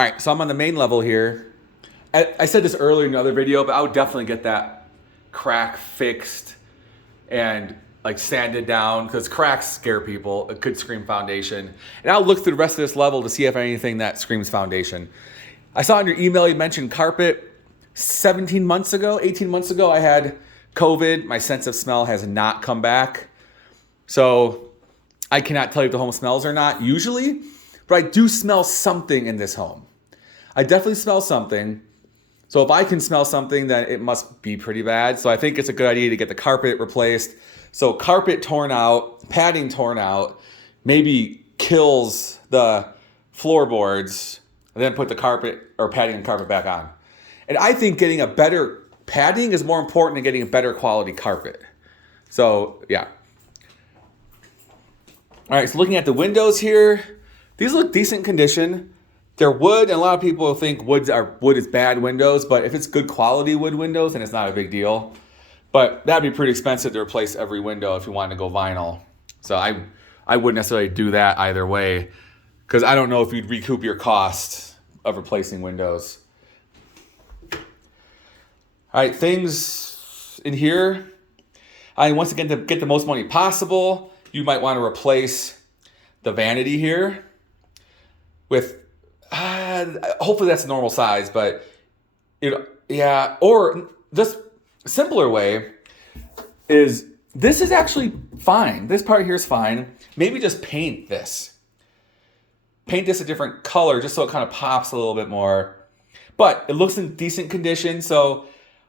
All right, so I'm on the main level here. I said this earlier in another video, but I would definitely get that crack fixed and like sanded down because cracks scare people. It could scream foundation. And I'll look through the rest of this level to see if anything that screams foundation. I saw in your email you mentioned carpet. 18 months ago, I had COVID. My sense of smell has not come back. So I cannot tell you if the home smells or not usually, but I do smell something in this home. I definitely smell something. So if I can smell something, then it must be pretty bad. So I think it's a good idea to get the carpet replaced. So carpet torn out, padding torn out, maybe kills the floorboards, and then put the carpet or padding and carpet back on. And I think getting a better padding is more important than getting a better quality carpet. So yeah. All right, so looking at the windows here, these look decent condition. They're wood, and a lot of people think wood is bad windows, but if it's good quality wood windows, then it's not a big deal. But that'd be pretty expensive to replace every window if you wanted to go vinyl. So I wouldn't necessarily do that either way, because I don't know if you'd recoup your cost of replacing windows. All right, things in here. Once again, to get the most money possible, you might want to replace the vanity here with, hopefully that's normal size, but yeah. Or this simpler way is, this is actually fine. This part here is fine. Maybe just paint this. Paint this a different color just so it kind of pops a little bit more. But it looks in decent condition, so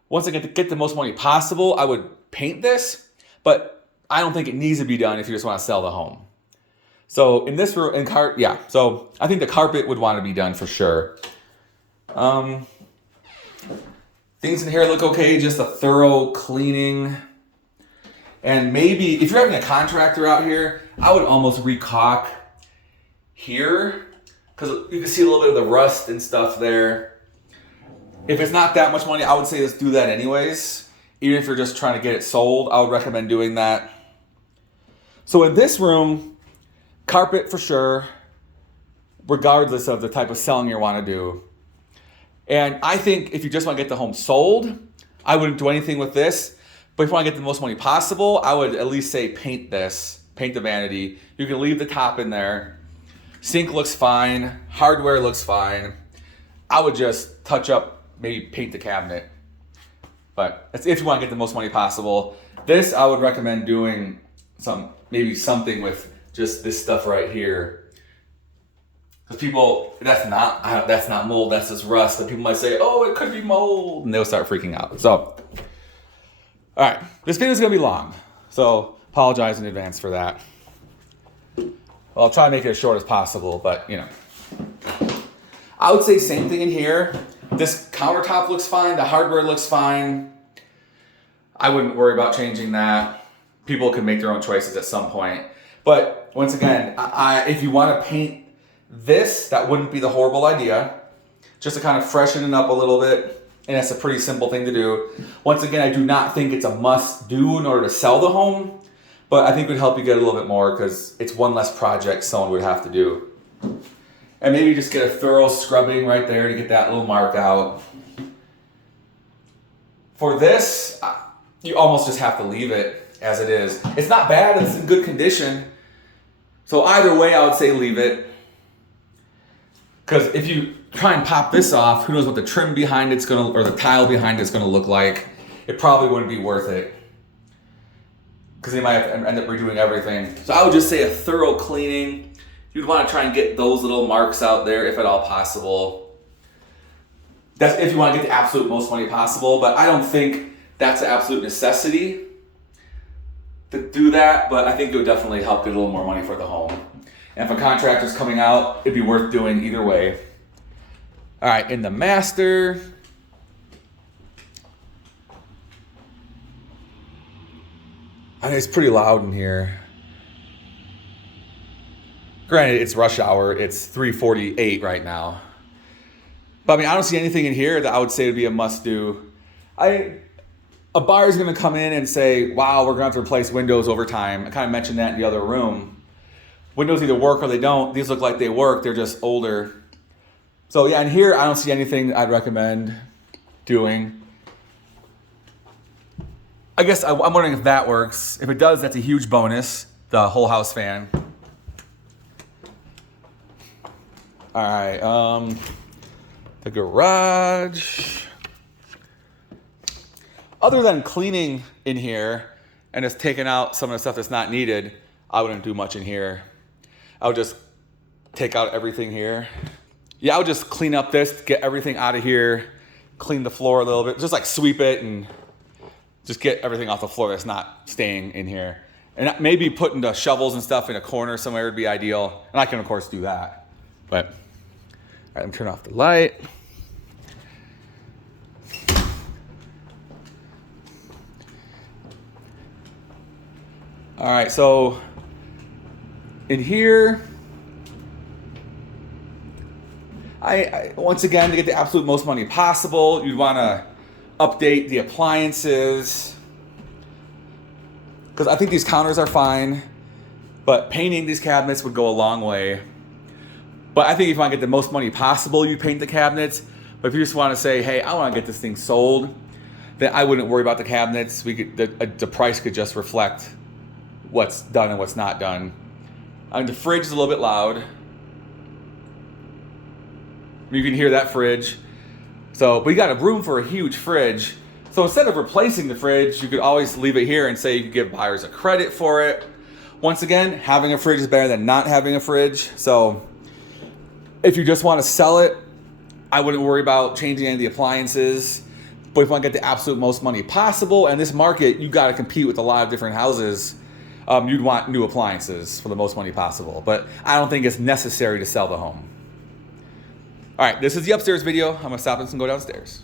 once I get the most money possible, I would paint this, but I don't think it needs to be done if you just want to sell the home. So in this room, so I think the carpet would want to be done for sure. Things in here look okay, just a thorough cleaning. And maybe, if you're having a contractor out here, I would almost recaulk here, because you can see a little bit of the rust and stuff there. If it's not that much money, I would say let's do that anyways. Even if you're just trying to get it sold, I would recommend doing that. So in this room, carpet for sure, regardless of the type of selling you want to do. And I think if you just want to get the home sold, I wouldn't do anything with this. But if you want to get the most money possible, I would at least say paint this, paint the vanity. You can leave the top in there. Sink looks fine. Hardware looks fine. I would just touch up, maybe paint the cabinet. But that's if you want to get the most money possible. This, I would recommend doing maybe something with just this stuff right here. Because people, that's not mold, that's just rust. But people might say, oh, it could be mold. And they'll start freaking out. So, all right. This video is going to be long. So, apologize in advance for that. Well, I'll try to make it as short as possible, but, I would say same thing in here. This countertop looks fine. The hardware looks fine. I wouldn't worry about changing that. People can make their own choices at some point. But once again, if you want to paint this, that wouldn't be the horrible idea. Just to kind of freshen it up a little bit. And that's a pretty simple thing to do. Once again, I do not think it's a must-do in order to sell the home. But I think it would help you get a little bit more because it's one less project someone would have to do. And maybe just get a thorough scrubbing right there to get that little mark out. For this, you almost just have to leave it as it is. It's not bad, it's in good condition. So either way, I would say leave it. Because if you try and pop this off, who knows what the trim behind it's gonna, or the tile behind it's gonna look like. It probably wouldn't be worth it. Because they might have to end up redoing everything. So I would just say a thorough cleaning. You'd want to try and get those little marks out there if at all possible. That's if you want to get the absolute most money possible, but I don't think that's an absolute necessity to do that, but I think it would definitely help get a little more money for the home. And if a contractor's coming out, it'd be worth doing either way. All right, in the master, I mean, it's pretty loud in here. Granted, it's rush hour. It's 3:48 right now. But I mean, I don't see anything in here that I would say would be a must-do. A buyer's going to come in and say, wow, we're going to have to replace windows over time. I kind of mentioned that in the other room. Windows either work or they don't. These look like they work. They're just older. So yeah, and here I don't see anything I'd recommend doing. I guess I'm wondering if that works. If it does, that's a huge bonus. The whole house fan. All right, the garage. Other than cleaning in here and just taking out some of the stuff that's not needed, I wouldn't do much in here. I would just take out everything here. Yeah, I would just clean up this, get everything out of here, clean the floor a little bit, just like sweep it and just get everything off the floor that's not staying in here. And maybe putting the shovels and stuff in a corner somewhere would be ideal. And I can, of course, do that. But, all right, I'm turning off the light. All right, so in here, I once again, to get the absolute most money possible, you'd want to update the appliances, because I think these counters are fine, but painting these cabinets would go a long way. But I think if you want to get the most money possible, you paint the cabinets. But if you just want to say, hey, I want to get this thing sold, then I wouldn't worry about the cabinets. The price could just reflect what's done and what's not done. And the fridge is a little bit loud. You can hear that fridge. But you got a room for a huge fridge. So instead of replacing the fridge, you could always leave it here and say you could give buyers a credit for it. Once again, having a fridge is better than not having a fridge. So if you just want to sell it, I wouldn't worry about changing any of the appliances. But if you want to get the absolute most money possible, and this market, you got to compete with a lot of different houses. You'd want new appliances for the most money possible. But I don't think it's necessary to sell the home. All right, this is the upstairs video. I'm going to stop this and go downstairs.